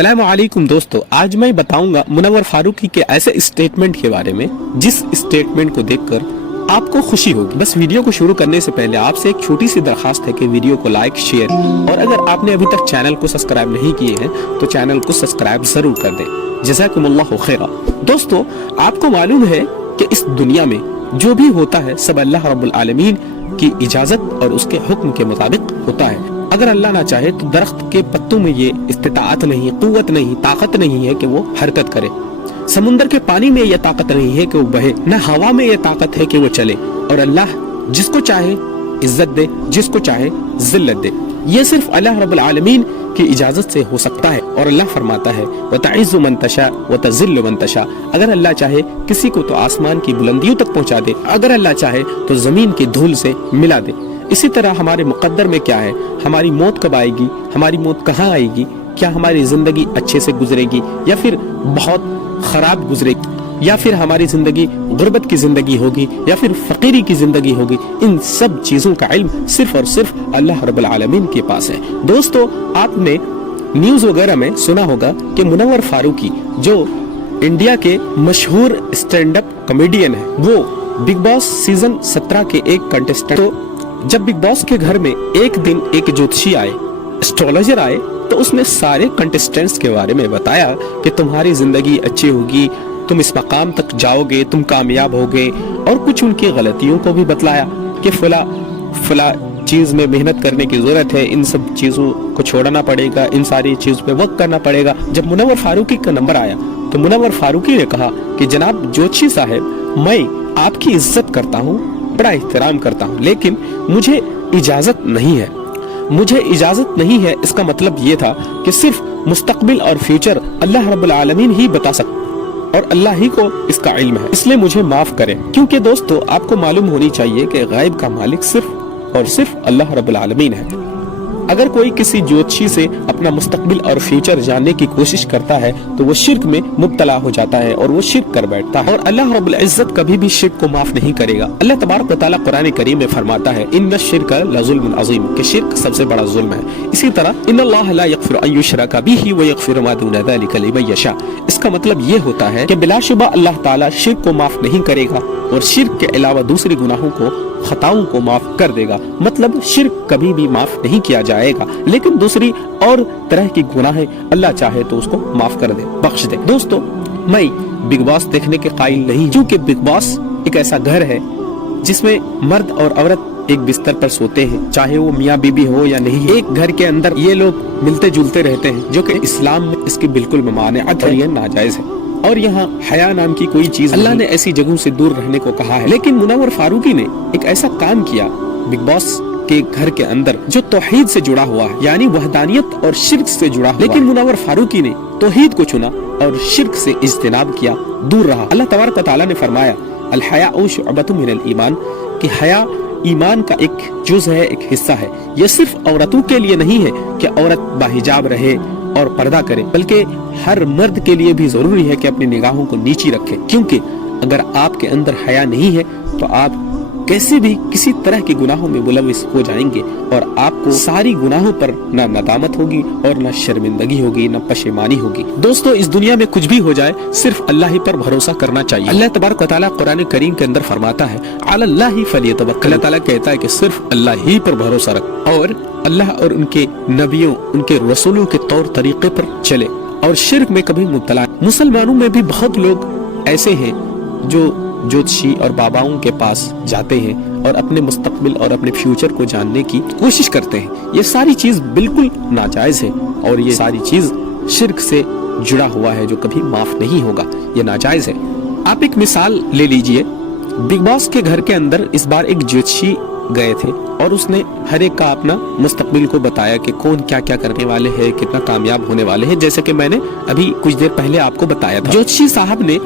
अस्सलाम वालेकुम दोस्तों, आज मैं बताऊंगा मुनव्वर फारूकी के ऐसे स्टेटमेंट के बारे में जिस स्टेटमेंट को देखकर आपको खुशी होगी। बस वीडियो को शुरू करने से पहले आपसे एक छोटी सी दरखास्त है कि वीडियो को लाइक, शेयर और अगर आपने अभी तक चैनल को सब्सक्राइब नहीं किए हैं तो चैनल को सब्सक्राइब जरूर कर दें। जज़ाकुमुल्लाहु खैरा। दोस्तों, आपको मालूम है कि इस दुनिया में जो भी होता है सब अल्लाह रब्बुल आलमीन की इजाजत और उसके हुक्म के मुताबिक होता है। अगर अल्लाह ना चाहे तो दरख्त के पत्तों में ये इस्तिताअत नहीं, कुव्वत नहीं, ताकत नहीं है कि वो हरकत करे। समुंदर के पानी में ये ताकत नहीं है कि वो बहे, न हवा में ये ताकत है कि वो चले। और अल्लाह जिसको चाहे इज्जत दे, जिसको चाहे जिल्लत दे। ये सिर्फ अल्लाह रब्बुल आलमीन की इजाजत से हो सकता है। और अल्लाह फरमाता है वतइज़्ज़ु मन तशा वतज़िल्लु मन तशा। अगर अल्लाह चाहे किसी को तो आसमान की बुलंदियों तक पहुंचा दे, अगर अल्लाह चाहे तो जमीन की धूल से मिला दे। इसी तरह हमारे मुकद्दर में क्या है, हमारी मौत कब आएगी, हमारी मौत कहाँ आएगी, क्या हमारी जिंदगी अच्छे से गुजरेगी या फिर बहुत खराब गुजरेगी, या फिर हमारी जिंदगी गुर्बत की जिंदगी होगी या फिर फकीरी की जिंदगी होगी, इन सब चीजों का इल्म सिर्फ और सिर्फ अल्लाह रब्बुल आलमीन के पास है। दोस्तों, आपने न्यूज वगैरह में सुना होगा कि मुनव्वर फारूकी जो इंडिया के मशहूर स्टैंड अप कॉमेडियन है, वो बिग बॉस सीजन 17 के एक कंटेस्टेंट। तो जब बिग बॉस के घर में एक दिन एक ज्योतिषी आए, एस्ट्रोलॉजर आए, तो उसने सारे कंटेस्टेंट्स के बारे में बताया कि तुम्हारी जिंदगी अच्छी होगी, तुम इस मकाम तक जाओगे, तुम कामयाब होगे। और कुछ उनकी गलतियों को भी बतलाया कि फला चीज में मेहनत करने की जरूरत है, इन सब चीजों को छोड़ना पड़ेगा, इन सारी चीजों पे वक्त करना पड़ेगा। जब मुनव्वर फारूकी का नंबर आया तो मुनव्वर फारूकी ने कहा कि जनाब ज्योतिषी साहब, मैं आपकी इज्जत करता हूँ, बड़ा एहतराम करता हूँ, लेकिन मुझे इजाजत नहीं है। मुझे इजाजत नहीं है, इसका मतलब ये था कि सिर्फ मुस्तकबिल और फ्यूचर अल्लाह रब्बुल आलमीन ही बता सकता और अल्लाह ही को इसका इल्म है, इसलिए मुझे माफ करें। क्योंकि दोस्तों, आपको मालूम होनी चाहिए कि गायब का मालिक सिर्फ और सिर्फ अल्लाह रब्बुल आलमीन है। अगर कोई किसी ज्योतिषी से अपना मुस्तकबिल और फ्यूचर जानने की कोशिश करता है तो वो शिर्क में मुब्तला हो जाता है और वो शिर्क कर बैठता है। और अल्लाह रब्बुल इज्जत कभी भी शिर्क को माफ नहीं करेगा। अल्लाह तबारक व तआला कुरान करीम में फरमाता है इन्न शिर्क लज़ुल्मुन अज़ीम, कि शिर्क सबसे बड़ा जुल्म है। इसी तरह इन्नल्लाह ला यग़फ़िरु अन युशरका बिही व यग़फ़िरु मा दून ज़ालिका लिमन यशा। इसका मतलब ये होता है कि बिलाशुबा अल्लाह ताला शिर्क को माफ नहीं करेगा और शिर्क के अलावा दूसरी गुनाहों को, खताओं को माफ कर देगा। मतलब शिर्क कभी भी माफ नहीं किया जाएगा, लेकिन दूसरी और तरह की गुनाहें अल्लाह चाहे तो उसको माफ कर दे, बख्श दे। दोस्तों, मैं बिग बॉस देखने के कायल नहीं, क्योंकि बिग बॉस एक ऐसा घर है जिसमें मर्द और औरत एक बिस्तर पर सोते हैं, चाहे वो मियाँ बीबी हो या नहीं। एक घर के अंदर ये लोग मिलते जुलते रहते हैं, जो कि इस्लाम में इसकी बिल्कुल ममानिअत है, ये नाजायज है। और यहाँ हया नाम की कोई चीज अल्लाह ने ऐसी जगहों से दूर रहने को कहा है। लेकिन मुनव्वर फारूकी ने एक ऐसा काम किया बिग बॉस के घर के अंदर जो तौहीद से जुड़ा हुआ है, यानी वहदानियत और शिर्क से जुड़ा हुआ। लेकिन मुनव्वर फारूकी ने तौहीद को चुना और शिर्क से इज्तिनाब किया, दूर रहा। अल्लाह तबारक व तआला ने फरमाया अल हयाउ शुअबतुम मिनल ईमान, कि हया ईमान का एक जुज है, एक हिस्सा है। ये सिर्फ औरतों के लिए नहीं है कि औरत बाहिजाब रहे और पर्दा करे, बल्कि हर मर्द के लिए भी जरूरी है कि अपनी निगाहों को नीची रखे। क्योंकि अगर आपके अंदर हया नहीं है तो आप कैसे भी किसी तरह के गुनाहों में मुलविस हो जाएंगे और आपको सारी गुनाहों पर न नदामत होगी और न शर्मिंदगी होगी, न पशेमानी होगी। दोस्तों, इस दुनिया में कुछ भी हो जाए, सिर्फ अल्लाह ही पर भरोसा करना चाहिए। अल्लाह तबारक व तआला कुरान करीम के अंदर फरमाता है अलल्लाहि फलियतवक्कल। अल्लाह ताला कहता है कि सिर्फ अल्लाह ही पर भरोसा रख और अल्लाह और उनके नबियों, उनके रसूलों के तौर तरीके पर चले और शिर्क में कभी मुब्तला। मुसलमानों में भी बहुत लोग ऐसे हैं जो ज्योतिषी और बाबाओं के पास जाते हैं और अपने मुस्तकबिल और अपने फ्यूचर को जानने की कोशिश करते हैं। ये सारी चीज बिल्कुल नाजायज है और ये सारी चीज शिर्क से जुड़ा हुआ है, जो कभी माफ नहीं होगा, ये नाजायज है। आप एक मिसाल ले लीजिए, बिग बॉस के घर के अंदर इस बार एक ज्योतिषी गए थे और उसने हर एक का अपना मुस्तकबिल को बताया कि कौन क्या क्या करने वाले हैं, कितना कामयाब होने वाले हैं, जैसे कि मैंने अभी कुछ देर पहले आपको बताया था। ज्योतिषी साहब ने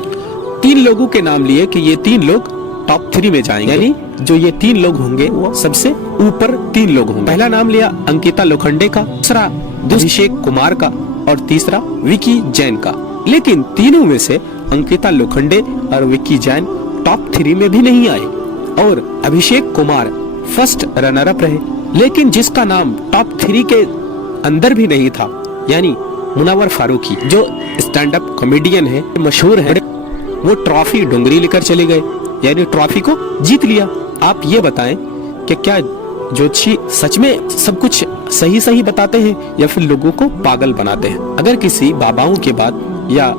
3 लोगों के नाम लिए कि ये 3 लोग टॉप 3 में जाएंगे, यानी जो ये 3 लोग होंगे वो सबसे ऊपर 3 लोग होंगे। पहला नाम लिया अंकिता लोखंडे का, दूसरा अभिषेक कुमार का और तीसरा विकी जैन का। लेकिन तीनों में से अंकिता लोखंडे और विकी जैन टॉप 3 में भी नहीं आए और Abhishek Kumar first runner up रहे। लेकिन जिसका नाम टॉप 3 के अंदर भी नहीं था, यानी मुनव्वर फारूकी जो स्टैंड अप कॉमेडियन है, मशहूर है, वो ट्रॉफी डोंगरी लेकर चले गए, यानी ट्रॉफी को जीत लिया। आप ये बताएं कि क्या ज्योतिषी सच में सब कुछ सही सही बताते हैं या फिर लोगों को पागल बनाते हैं? अगर किसी बाबाओं के बात या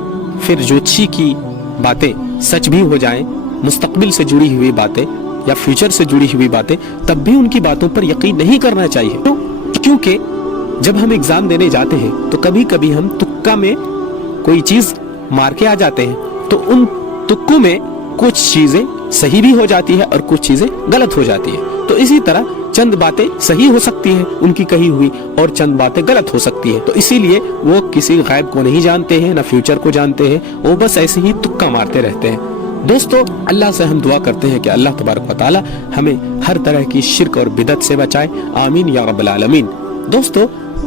फिर ज्योतिषी की बातें सच भी हो जाएं, मुस्तकबिल से जुड़ी हुई बातें या फ्यूचर से जुड़ी हुई बातें, तब भी उनकी बातों पर यकीन नहीं करना चाहिए। तो क्योंकि जब हम एग्जाम देने जाते हैं तो कभी कभी हम तुक्का में कोई चीज मार के आ जाते हैं, तो उन तुक्कों में कुछ चीजें सही भी हो जाती है और कुछ चीजें गलत हो जाती है। तो इसी तरह चंद बातें सही हो सकती है उनकी कही हुई और चंद बातें गलत हो सकती है। तो इसीलिए वो किसी गायब को नहीं जानते हैं, ना फ्यूचर को जानते हैं, वो बस ऐसे ही तुक्का मारते रहते हैं। दोस्तों, अल्लाह से हम दुआ करते हैं कि अल्लाह तबारक व तआला हमें हर तरह की शिर्क और बिदअत से बचाए, आमीन या रब्बल आलमीन। दोस्तों,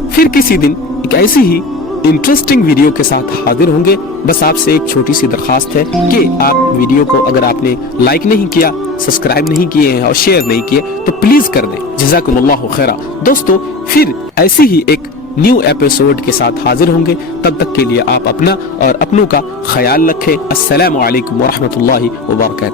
फिर किसी दिन एक ऐसी ही इंटरेस्टिंग वीडियो के साथ हाजिर होंगे। बस आपसे एक छोटी सी दरखास्त है कि आप वीडियो को अगर आपने लाइक नहीं किया, सब्सक्राइब नहीं किए हैं और शेयर नहीं किए तो प्लीज कर दें। जज़ाकुमुल्लाहु खैरा। दोस्तों, फिर ऐसी ही एक न्यू एपिसोड के साथ हाजिर होंगे। तब तक के लिए आप अपना और अपनों का ख्याल रखें। अस्सलामु अलैकुम व रहमतुल्लाहि व बरकातहू।